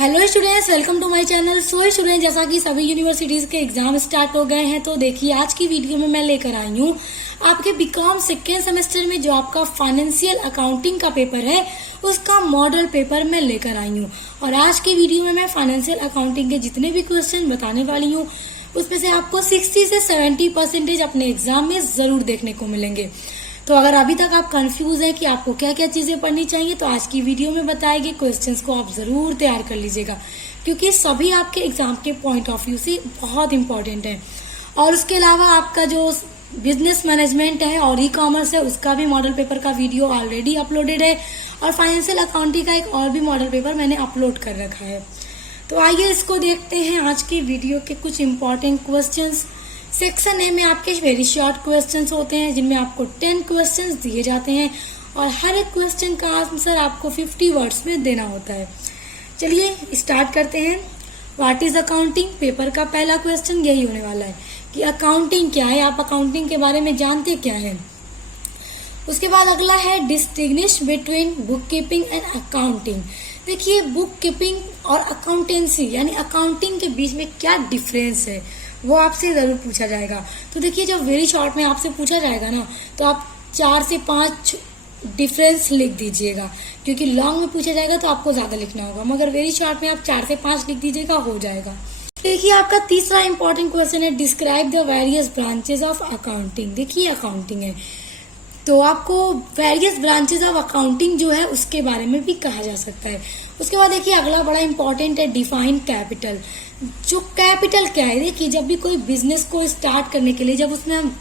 Hello students, welcome to my channel. So student, जैसा कि सभी यूनिवर्सिटीज के एग्जाम स्टार्ट हो गए हैं, तो देखिए आज की वीडियो में मैं लेकर आई हूँ आपके बीकॉम सेकेंड सेमेस्टर में जो आपका फाइनेंशियल अकाउंटिंग का पेपर है उसका मॉडल पेपर मैं लेकर आई हूँ। और आज की वीडियो में मैं फाइनेंशियल अकाउंटिंग के जितने भी क्वेश्चन बताने वाली हूँ उसमें से आपको 60 से 70% अपने एग्जाम में जरूर देखने को मिलेंगे। तो अगर अभी तक आप कंफ्यूज हैं कि आपको क्या क्या चीजें पढ़नी चाहिए, तो आज की वीडियो में बताए गए क्वेश्चंस को आप जरूर तैयार कर लीजिएगा, क्योंकि सभी आपके एग्जाम के पॉइंट ऑफ व्यू से बहुत इंपॉर्टेंट है। और उसके अलावा आपका जो बिजनेस मैनेजमेंट है और ई कॉमर्स है उसका भी मॉडल पेपर का वीडियो ऑलरेडी अपलोडेड है, और फाइनेंशियल अकाउंटिंग का एक और भी मॉडल पेपर मैंने अपलोड कर रखा है। तो आइए इसको देखते हैं आज की वीडियो के कुछ इंपॉर्टेंट क्वेश्चंस। सेक्शन ए में आपके वेरी शॉर्ट क्वेश्चंस होते हैं जिनमें आपको 10 क्वेश्चंस दिए जाते हैं और हर एक क्वेश्चन का आंसर आपको 50 वर्ड्स में देना होता है। चलिए स्टार्ट करते हैं। What is accounting? पेपर का पहला क्वेश्चन यही होने वाला है कि अकाउंटिंग क्या है, आप अकाउंटिंग के बारे में जानते क्या है। उसके बाद अगला है distinguish between book keeping and accounting. देखिए, बुक कीपिंग और अकाउंटेंसी यानी अकाउंटिंग के बीच में क्या डिफरेंस है वो आपसे जरूर पूछा जाएगा। तो देखिए, जब वेरी शॉर्ट में आपसे पूछा जाएगा ना, तो आप 4 से 5 डिफरेंस लिख दीजिएगा, क्योंकि लॉन्ग में पूछा जाएगा तो आपको ज्यादा लिखना होगा, मगर वेरी शॉर्ट में आप 4 से 5 लिख दीजिएगा, हो जाएगा। देखिए, आपका तीसरा इंपॉर्टेंट क्वेश्चन है describe the various branches of accounting. देखिए, अकाउंटिंग है तो आपको वेरियस ब्रांचेस ऑफ अकाउंटिंग जो है उसके बारे में भी कहा जा सकता है। उसके बाद देखिए, अगला बड़ा इंपॉर्टेंट है डिफाइन कैपिटल। जो कैपिटल क्या है, देखिए जब भी कोई बिजनेस को स्टार्ट करने के लिए, जब उसमें हम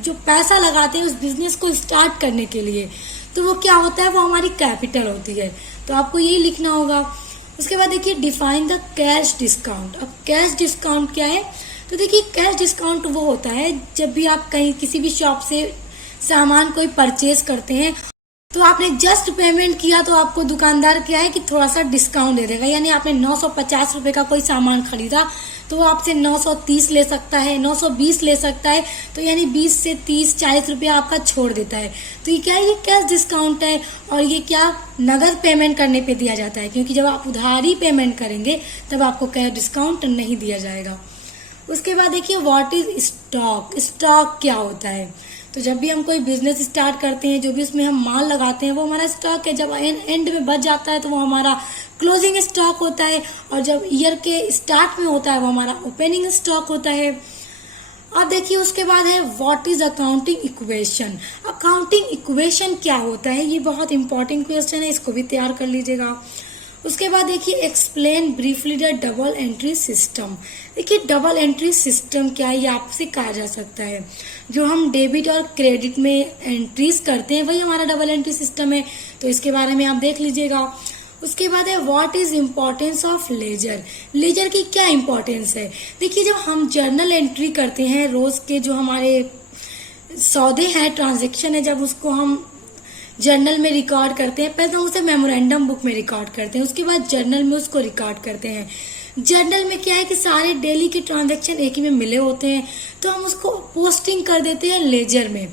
जो पैसा लगाते हैं उस बिजनेस को स्टार्ट करने के लिए, तो वो क्या होता है, वो हमारी कैपिटल होती है। तो आपको यही लिखना होगा। उसके बाद देखिए डिफाइन द कैश डिस्काउंट। अब कैश डिस्काउंट क्या है? तो देखिए, कैश डिस्काउंट वो होता है जब भी आप कहीं किसी भी शॉप से सामान कोई परचेज करते हैं, तो आपने जस्ट पेमेंट किया तो आपको दुकानदार क्या है कि थोड़ा सा डिस्काउंट दे देगा। यानी आपने 950 रुपए का कोई सामान खरीदा तो वो आपसे 930 ले सकता है, 920 ले सकता है, तो यानी 20 से 30 40 रुपया आपका छोड़ देता है। तो ये क्या है, ये कैश डिस्काउंट है। और ये क्या नगद पेमेंट करने पे दिया जाता है, क्योंकि जब आप उधारी पेमेंट करेंगे तब आपको कैश डिस्काउंट नहीं दिया जाएगा। उसके बाद देखिए व्हाट इज स्टॉक। स्टॉक क्या होता है? तो जब भी हम कोई बिजनेस स्टार्ट करते हैं, जो भी उसमें हम माल लगाते हैं वो हमारा स्टॉक है। जब एंड में बच जाता है तो वो हमारा क्लोजिंग स्टॉक होता है, और जब ईयर के स्टार्ट में होता है वो हमारा ओपनिंग स्टॉक होता है। अब देखिए, उसके बाद है what is accounting equation. Accounting equation क्या होता है, ये बहुत इंपॉर्टेंट क्वेश्चन है, इसको भी तैयार कर लीजिएगा। उसके बाद देखिए explain briefly the double entry system. देखिए, डबल एंट्री सिस्टम क्या है, ये आपसे कहा जा सकता है जो हम डेबिट और क्रेडिट में एंट्रीज करते हैं वही हमारा डबल एंट्री सिस्टम है। तो इसके बारे में आप देख लीजिएगा। उसके बाद है what is importance of ledger. Ledger की क्या इंपॉर्टेंस है? देखिए, जब हम जर्नल एंट्री करते हैं, रोज के जो हमारे सौदे हैं, ट्रांजेक्शन है, जब उसको हम जर्नल में रिकॉर्ड करते हैं, पहले तो हम उसे मेमोरेंडम बुक में रिकॉर्ड करते हैं, उसके बाद जर्नल में उसको रिकॉर्ड करते हैं। जर्नल में क्या है कि सारे डेली के ट्रांजैक्शन एक ही में मिले होते हैं, तो हम उसको पोस्टिंग कर देते हैं लेजर में।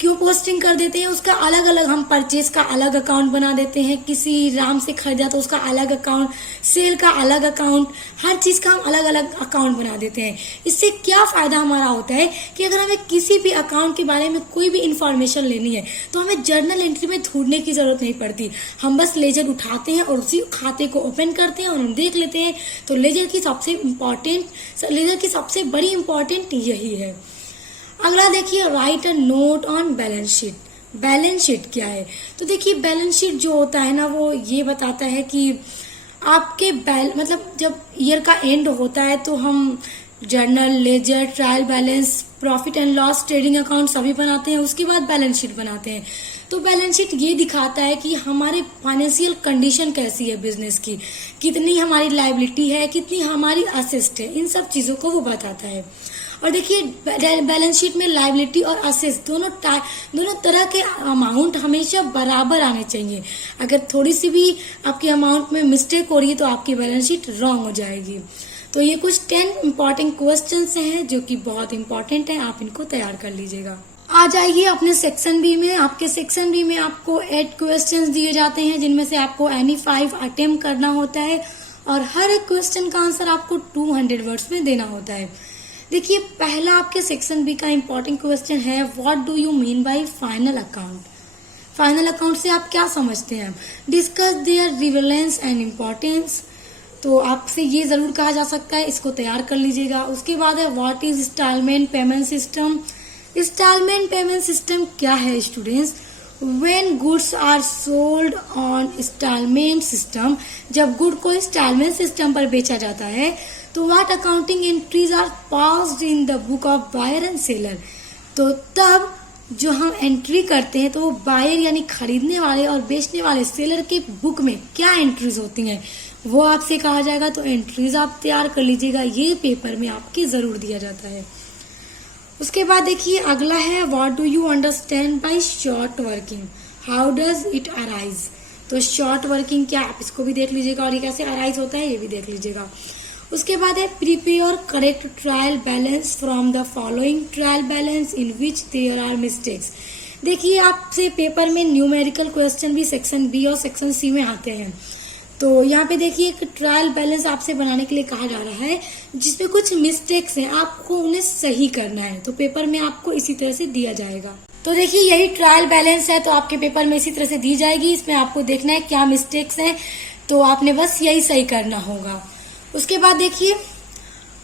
क्यों पोस्टिंग कर देते हैं? उसका अलग अलग, हम परचेज का अलग अकाउंट बना देते हैं, किसी राम से खरीदा तो उसका अलग अकाउंट, सेल का अलग अकाउंट, हर चीज का हम अलग अलग अकाउंट बना देते हैं। इससे क्या फायदा हमारा होता है कि अगर हमें किसी भी अकाउंट के बारे में कोई भी इंफॉर्मेशन लेनी है तो हमें जर्नल एंट्री में ढूंढने की जरूरत नहीं पड़ती। हम बस लेजर उठाते हैं और उसी खाते को ओपन करते हैं और हम देख लेते हैं। तो लेजर की सबसे बड़ी इंपॉर्टेंट यही है। अगला देखिए right a note on balance sheet. Balance sheet क्या है? तो देखिए, बैलेंस शीट जो होता है ना, वो ये बताता है कि आपके मतलब जब ईयर का एंड होता है तो हम journal, ledger, trial balance, profit and loss, trading account सभी बनाते हैं, उसके बाद बैलेंस शीट बनाते हैं। तो बैलेंस शीट ये दिखाता है कि हमारे फाइनेंशियल कंडीशन कैसी है बिजनेस की, कितनी हमारी लायबिलिटी है, कितनी हमारी असेस्ट है, इन सब चीजों को वो बताता है। और देखिए, बैलेंस शीट में लायबिलिटी और असेट दोनों तरह के अमाउंट हमेशा बराबर आने चाहिए। अगर थोड़ी सी भी आपकी अमाउंट में मिस्टेक हो रही है तो आपकी बैलेंस शीट रॉन्ग हो जाएगी। तो ये कुछ 10 इंपॉर्टेंट क्वेश्चंस हैं जो कि बहुत इंपॉर्टेंट है, आप इनको तैयार कर लीजिएगा। आ जाइए अपने सेक्शन बी में। आपके सेक्शन बी में आपको 8 क्वेश्चंस दिए जाते हैं जिनमें से आपको एनी 5 अटेम्प्ट करना होता है और हर एक क्वेश्चन का आंसर आपको 200 वर्ड्स में देना होता है। देखिए पहला आपके सेक्शन बी का इंपॉर्टेंट क्वेश्चन है, what do you mean by final account. Final account से आप क्या समझते हैं? Discuss their relevance and importance. तो आपसे ये जरूर कहा जा सकता है, इसको तैयार कर लीजिएगा। उसके बाद है what is installment payment system. Installment payment system क्या है students? When goods are sold on installment system, जब गुड को इंस्टॉलमेंट सिस्टम पर बेचा जाता है तो what accounting entries are passed in the book of buyer and seller. तो तब जो हम एंट्री करते हैं तो वो बायर यानी खरीदने वाले और बेचने वाले सेलर के बुक में क्या एंट्रीज होती हैं वो आपसे कहा जाएगा। तो एंट्रीज आप तैयार कर लीजिएगा, ये पेपर में आपके जरूर दिया जाता है। उसके बाद देखिए अगला है, what do you understand by short working, how does it arise. तो शॉर्ट वर्किंग क्या, आप इसको भी देख लीजिएगा और ये कैसे अराइज होता है ये भी देख लीजिएगा। उसके बाद है prepare correct trial balance from the following trial balance in which there are mistakes. देखिए आपसे पेपर में न्यूमेरिकल क्वेश्चन भी सेक्शन बी और सेक्शन सी में आते हैं। तो यहाँ पे देखिए एक ट्रायल बैलेंस आपसे बनाने के लिए कहा जा रहा है जिसमें कुछ मिस्टेक्स हैं, आपको उन्हें सही करना है। तो पेपर में आपको इसी तरह से दिया जाएगा। तो देखिए यही ट्रायल बैलेंस है, तो आपके पेपर में इसी तरह से दी जाएगी। इसमें आपको देखना है क्या मिस्टेक्स हैं, तो आपने बस यही सही करना होगा। उसके बाद देखिए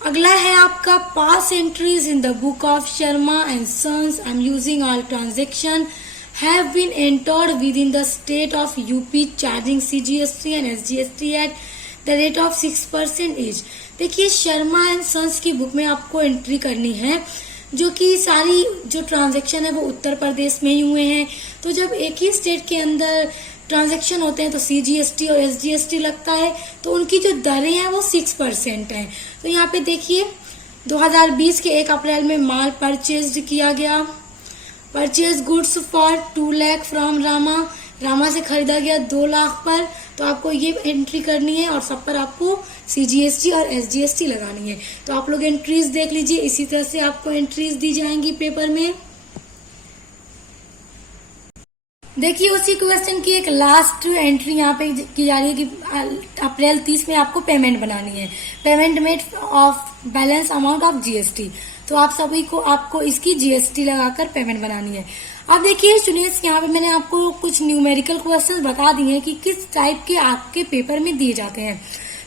अगला है आपका पास entries in the book of Sharma and sons. I am using all transaction have been entered within the state of UP charging CGST and SGST at the rate of 6% each। देखिए शर्मा एंड सन्स की book में आपको entry करनी है जो कि सारी जो ट्रांजैक्शन है वो उत्तर प्रदेश में ही हुए हैं। तो जब एक ही स्टेट के अंदर ट्रांजैक्शन होते हैं तो CGST और SGST लगता है, तो उनकी जो दरें हैं वो 6% हैं। तो यहाँ पे देखिए 2020 के 1 अप्रैल में माल परचेज किया गया, purchase goods for 2 lakh from Rama से खरीदा गया 2 लाख पर। तो आपको ये एंट्री करनी है और सब पर आपको CGST और SGST लगानी है। तो आप लोग एंट्रीज देख लीजिए, इसी तरह से आपको एंट्रीज दी जाएंगी पेपर में। देखिए उसी क्वेश्चन की एक लास्ट एंट्री यहाँ पे की जा रही है कि अप्रैल 30 में आपको पेमेंट बनानी है, payment made of balance amount of GST। तो आप सभी को आपको इसकी GST लगाकर पेमेंट बनानी है। अब देखिए स्टूडेंट्स यहाँ पे मैंने आपको कुछ न्यूमेरिकल क्वेश्चंस बता दिए हैं कि किस टाइप के आपके पेपर में दिए जाते हैं।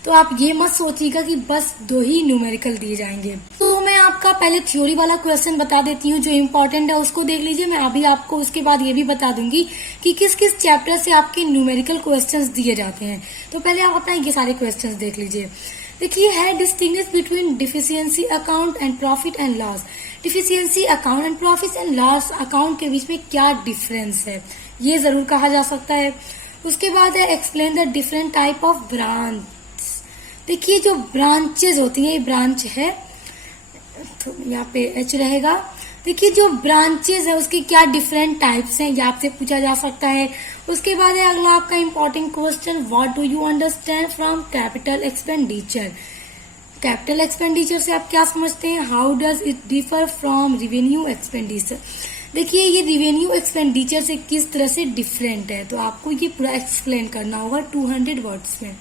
तो आप ये मत सोचिएगा कि बस 2 ही न्यूमेरिकल दिए जाएंगे। तो मैं आपका पहले थ्योरी वाला क्वेश्चन बता देती हूँ, जो इम्पोर्टेंट है उसको देख लीजिए। मैं अभी आपको उसके बाद ये भी बता दूंगी कि किस किस चैप्टर से आपके न्यूमेरिकल क्वेश्चंस दिए जाते हैं। तो पहले आप अपना ये सारे क्वेश्चंस देख लीजिए। देखिए है distinguish between deficiency account and profit and loss. Deficiency account and profit and loss account के बीच में क्या डिफरेंस है, ये जरूर कहा जा सकता है। उसके बाद है explain the different type of branch. देखिए जो ब्रांचेज होती हैं, ये ब्रांच है तो यहाँ पे H रहेगा। देखिए जो ब्रांचेज है उसके क्या डिफरेंट टाइप्स हैं, ये आपसे पूछा जा सकता है। उसके बाद है अगला आपका important question, what do you understand from capital expenditure. Capital expenditure से आप क्या समझते हैं, how does it differ from revenue expenditure. देखिए ये रिवेन्यू एक्सपेंडिचर से किस तरह से डिफरेंट है, तो आपको ये पूरा एक्सप्लेन करना होगा 200 वर्ड्स में।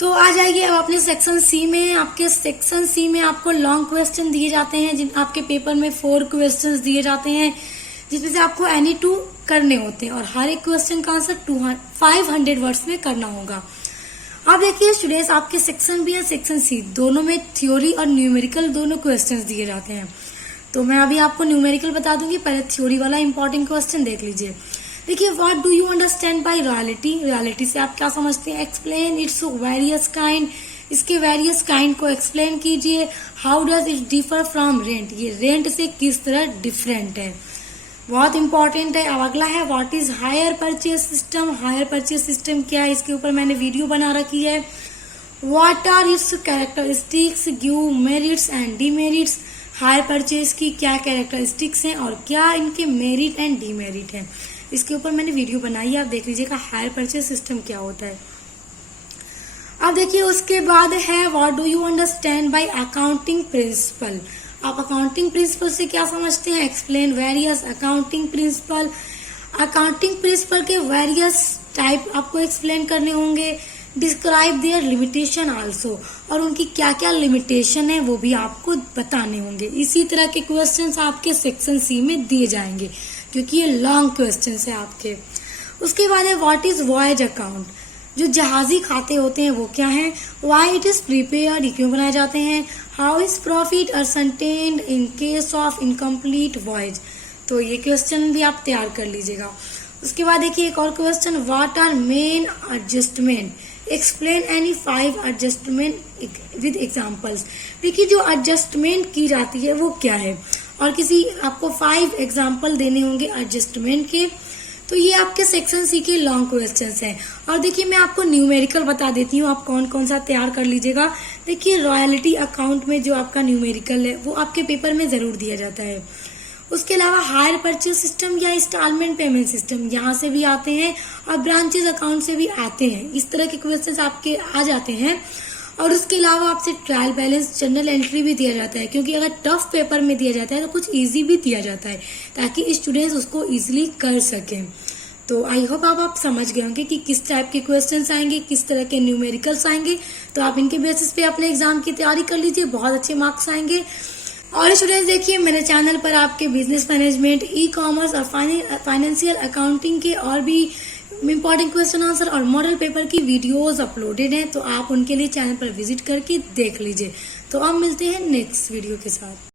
तो आ जाइए अब अपने सेक्शन सी में। आपके सेक्शन सी में आपको लॉन्ग क्वेश्चन दिए जाते हैं, जिन आपके पेपर में 4 क्वेश्चंस दिए जाते हैं जिसमें से आपको एनी 2 करने होते हैं और हर एक क्वेश्चन का आंसर 500 वर्ड्स में करना होगा। अब देखिए स्टूडेंट्स आपके सेक्शन बी और सेक्शन सी दोनों में थ्योरी और न्यूमेरिकल दोनों क्वेश्चंस दिए जाते हैं। तो मैं अभी आपको न्यूमेरिकल बता दूंगी, पहले थ्योरी वाला इंपॉर्टेंट क्वेश्चन देख लीजिए। देखिए what do you understand by royalty. Royalty से आप क्या समझते हैं, एक्सप्लेन इट्स वेरियस काइंड। इसके वेरियस काइंड को एक्सप्लेन कीजिए। How does it differ from rent, ये रेंट से किस तरह डिफरेंट है, बहुत इंपॉर्टेंट है। अब अगला है what is hire purchase system. Hire purchase system क्या है, इसके ऊपर मैंने वीडियो बना रखी है। What are its characteristics, give merits and demerits. Hire purchase की क्या कैरेक्टरिस्टिक्स हैं और क्या इनके मेरिट एंड डीमेरिट हैं, इसके ऊपर मैंने वीडियो बनाई है, आप देख लीजिएगा हायर परचेज सिस्टम क्या होता है। अब देखिए उसके बाद है what do you understand by accounting principle. आप अकाउंटिंग प्रिंसिपल से क्या समझते हैं, explain various accounting principle. Accounting principle के वेरियस टाइप आपको एक्सप्लेन करने होंगे, डिस्क्राइब देयर लिमिटेशन आल्सो, और उनकी क्या क्या लिमिटेशन है वो भी आपको बताने होंगे। इसी तरह के क्वेश्चंस आपके सेक्शन सी में दिए जाएंगे, क्योंकि ये लॉन्ग क्वेश्चंस है आपके। उसके बाद है व्हाट इज वॉयज अकाउंट, जो जहाजी खाते होते हैं वो क्या है, वाई इट इज प्रिपेयर्ड, ये क्यों बनाए जाते हैं, how is profit ascertained in case of incomplete voyage. तो ये क्वेश्चन भी आप तैयार कर लीजिएगा। उसके बाद देखिए एक और question, what are main adjustment, explain any 5 adjustment with examples. देखिए जो एडजस्टमेंट की जाती है वो क्या है, और किसी आपको 5 एग्जाम्पल देने होंगे एडजस्टमेंट के। तो ये आपके सेक्शन सी के लॉन्ग क्वेश्चंस हैं। और देखिए मैं आपको न्यूमेरिकल बता देती हूँ, आप कौन कौन सा तैयार कर लीजिएगा। देखिए रॉयल्टी अकाउंट में जो आपका न्यूमेरिकल है वो आपके पेपर में जरूर दिया जाता है। उसके अलावा हायर परचेज सिस्टम या इंस्टॉलमेंट पेमेंट सिस्टम, यहाँ से भी आते हैं और ब्रांचेज अकाउंट से भी आते हैं। इस तरह के क्वेश्चंस आपके आ जाते हैं। और उसके अलावा आपसे ट्रायल बैलेंस, जर्नल एंट्री भी दिया जाता है, क्योंकि अगर टफ पेपर में दिया जाता है तो कुछ इजी भी दिया जाता है ताकि स्टूडेंट्स उसको इजीली कर सकें। तो आई होप आप समझ गए होंगे कि किस टाइप के क्वेश्चंस आएंगे, किस तरह के न्यूमेरिकल्स आएंगे। तो आप इनके बेसिस पे अपने एग्जाम की तैयारी कर लीजिए, बहुत अच्छे मार्क्स आएंगे। और स्टूडेंट्स देखिए मेरे चैनल पर आपके बिजनेस मैनेजमेंट, ई कॉमर्स और फाइनेंशियल अकाउंटिंग के और भी इम्पोर्टेंट क्वेश्चन आंसर और मॉडल पेपर की वीडियोस अपलोडेड हैं, तो आप उनके लिए चैनल पर विजिट करके देख लीजिए। तो अब मिलते हैं नेक्स्ट वीडियो के साथ।